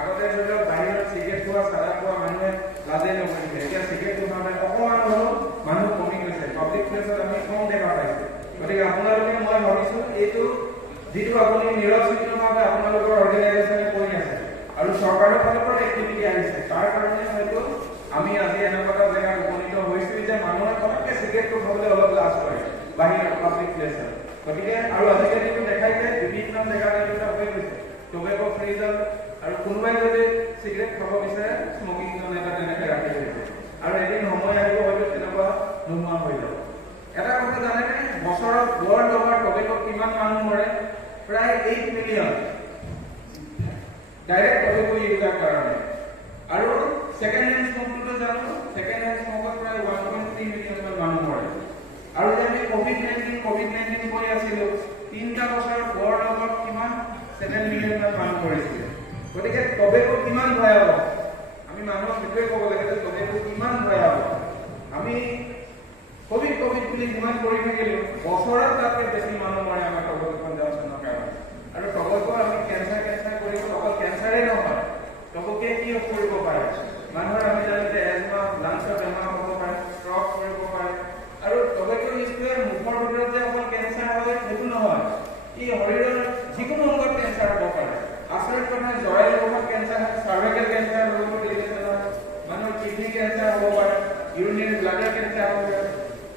আগতে ধৰি লওক বাহিৰত চিগাৰেট খোৱা চাদা খোৱা মানুহে লাজে নকৰিলে, এতিয়া চিগাৰেট খোৱাতে অকণমান হ'লেও মানুহ কমি গৈছে, পাব্লিক প্লেচত আমি কম দেখা পাইছোঁ। গতিকে আপোনালোকে মই ভাবিছোঁ এইটো যিটো আপুনি নিৰচিতভাৱে আপোনালোকৰ অৰ্গেনাইজেশ্যনে কৰি আছে আৰু চৰকাৰৰ ফালৰ পৰা এক্টিভিটি আহিছে, তাৰ কাৰণে হয়তো আমি আজি এনেকুৱা এটা জেগাত উপনীত হৈছোঁ যে মানুহে পটককৈ চিগাৰেটটো খাবলৈ অলপ লাজ কৰে বাহিৰত পাব্লিক প্লেচত। গতিকে আৰু আজিকালিতো দেখাই যে বিভিন্ন জেগাত এইটো হৈ গৈছে টবেকো ফ্ৰী জ'ন, আৰু কোনোবাই যদি চিগাৰেট খাব বিচাৰে স্মকিং জ'ন এটা তেনেকৈ ৰাখি থৈছে, আৰু এদিন সময় আহিব হয়তো তেনেকুৱা নোহোৱা হৈ যাব। এটা কথা জানেনে, বছৰত ৱৰ্ল্ড অভাৰ টবেকোত কিমান মানুহ মৰে? প্ৰায় 8 মিলিয়ন ডাইৰেক্ট টবেকো ইউজৰ কাৰণে। আৰু ছেকেণ্ড হেণ্ড স্মকটোতো জানো, ছেকেণ্ড হেণ্ড স্মকত প্ৰায় 1.3 মিলিয়ন মানুহ মৰে। আৰু যে আমি কোভিড-19 কৰি আছিলোঁ, 3টা বছৰত ৱৰ্ল্ড অভাৰত কিমান 7 মিলিয়ন মানুহ মৰিছিলে। গতিকে টবেকো কিমান ভয়াৱহ, আমি মানুহক সেইটোৱে ক'ব লাগে যে টবেকো কিমান ভয়াৱহ। আমি কোভিড বুলি যিমান কৰি থাকিলোঁ, বছৰত তাতকৈ বেছি মানুহ মৰে আমাৰ টবেকো কনজাম্পশ্যনৰ কাৰণে। আৰু টবেকো আমি কেঞ্চাৰ কৰিব, অকল কেঞ্চাৰেই নহয়, টবেকোৱে কি কৰিব পাৰে মানুহৰ, আমি জানো যে এজমা, লাংছৰ বেমাৰ হ'ব পাৰে, ষ্ট্ৰক কৰিব পাৰে। আৰু টবেকো ইউজটোৱে মুখৰ ভিতৰত যে অকল কেঞ্চাৰ হয় সেইটো নহয়, ই শৰীৰৰ যিকোনো অংগত কেঞ্চাৰ হ'ব পাৰে। আচৰিত কথা, জৰায়ু মুখত কেঞ্চাৰ হয়, চাৰ্ভাইকেল কেঞ্চাৰ হ'ব পাৰে, মানুহৰ কিডনী কেঞ্চাৰ হ'ব পাৰে, ইউৰিনেৰী ব্লাডাৰ কেঞ্চাৰ হ'ব পাৰে।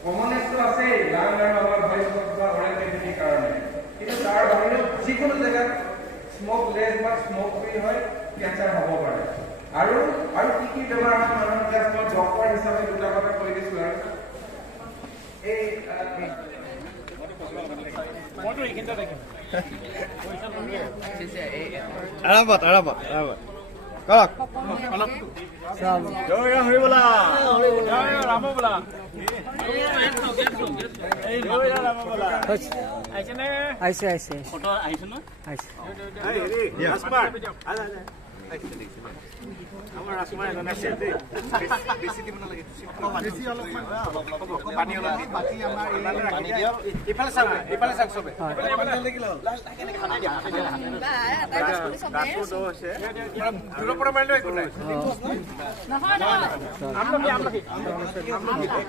কমনেছটো আছেই লাং আৰু আমাৰ ভইচ বা অৰেল কেভিটিৰ কাৰণে, কিন্তু তাৰ বাহিৰত যিকোনো জেগাত স্মক লেছ বা স্মক ফ্ৰী হয় কেঞ্চাৰ হ'ব পাৰে। আৰু কি বেমাৰ হয় মানুহৰ, জাষ্ট মই ডক্টৰ হিচাপে দুটা কথা কৈ দিছোঁ। আৰু এই আৰামত কওক জয় হৰি বলা, জয় ৰাম বলা, আহিছে ফটো আহিছে ন, আহিছে আমাৰ ৰাজকুমাৰ এজন আছে দেই, বেছি দিব নালাগে, বেছি অলপমান পানী অলপ দি বাকি আমাৰ ইফালে চাওক, ইফালে চাওক চবে, দূৰৰ পৰা মাৰিলেও একো নাই,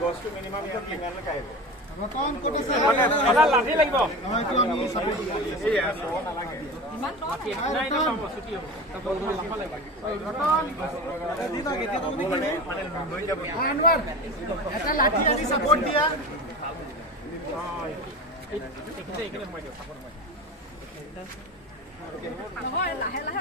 গছটো মিনিমাম কিমানলৈকে আহিব? লাঠি লাগিব এটা লাঠি আনি চাপৰ্ট দিয়া, লাহে লাহে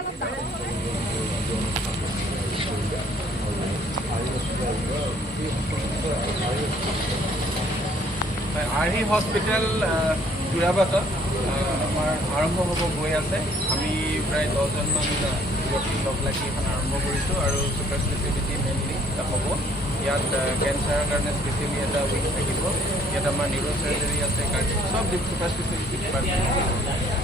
আৰ্হি হস্পিটেল যোৰাবাটত আমাৰ আৰম্ভ হ'ব গৈ আছে। আমি প্ৰায় 10জনমান ব্যক্তি লগ লাগি এখন আৰম্ভ কৰিছোঁ, আৰু ছুপাৰ স্পেচিয়েলিটি মেইনলি হ'ব। ইয়াত কেঞ্চাৰৰ কাৰণে স্পেচিয়েলি এটা উইং থাকিব, ইয়াত আমাৰ নিউৰ' চাৰ্জাৰী আছে, চব ছুপাৰ স্পেচিয়েলিটি ডিপাৰ্টমেণ্ট আছে।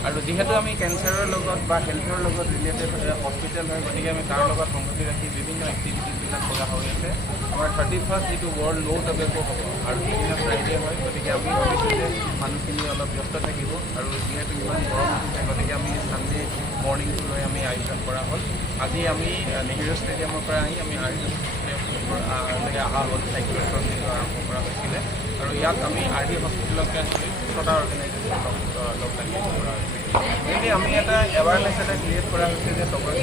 আৰু যিহেতু আমি কেঞ্চাৰৰ লগত বা হেল্থৰ লগত ৰিলেটেড হস্পিটেল হয়, গতিকে আমি তাৰ লগত সংগতি ৰাখি বিভিন্ন এক্টিভিটিজবিলাক কৰা হৈ আছে। আমাৰ 31st যিটো ৱৰ্ল্ড নো টবেকো হ'ব, আৰু সেইদিনা ফ্ৰাইডে হয়, গতিকে আমি ভাবিছোঁ যে মানুহখিনি অলপ ব্যস্ত থাকিব, আৰু যিহেতু ইমান গৰম উঠিছে, গতিকে আমি ছানডে মৰ্ণিংটো লৈ আমি আয়োজন কৰা হ'ল। আজি আমি নেহেৰু ষ্টেডিয়ামৰ পৰা আহি আমি অহা হ'ল, চাইকেলখন যিটো আৰম্ভ কৰা হৈছিলে, আৰু ইয়াত আমি আৰ্হি হস্পিটেলকে ধৰি 6টা অৰ্গেনাইজেশ্যন লগ লাগি কৰা হৈছে। মেইনলি আমি এটা এৱাৰনেছ এটা ক্ৰিয়েট কৰা হৈছে যে টবেকো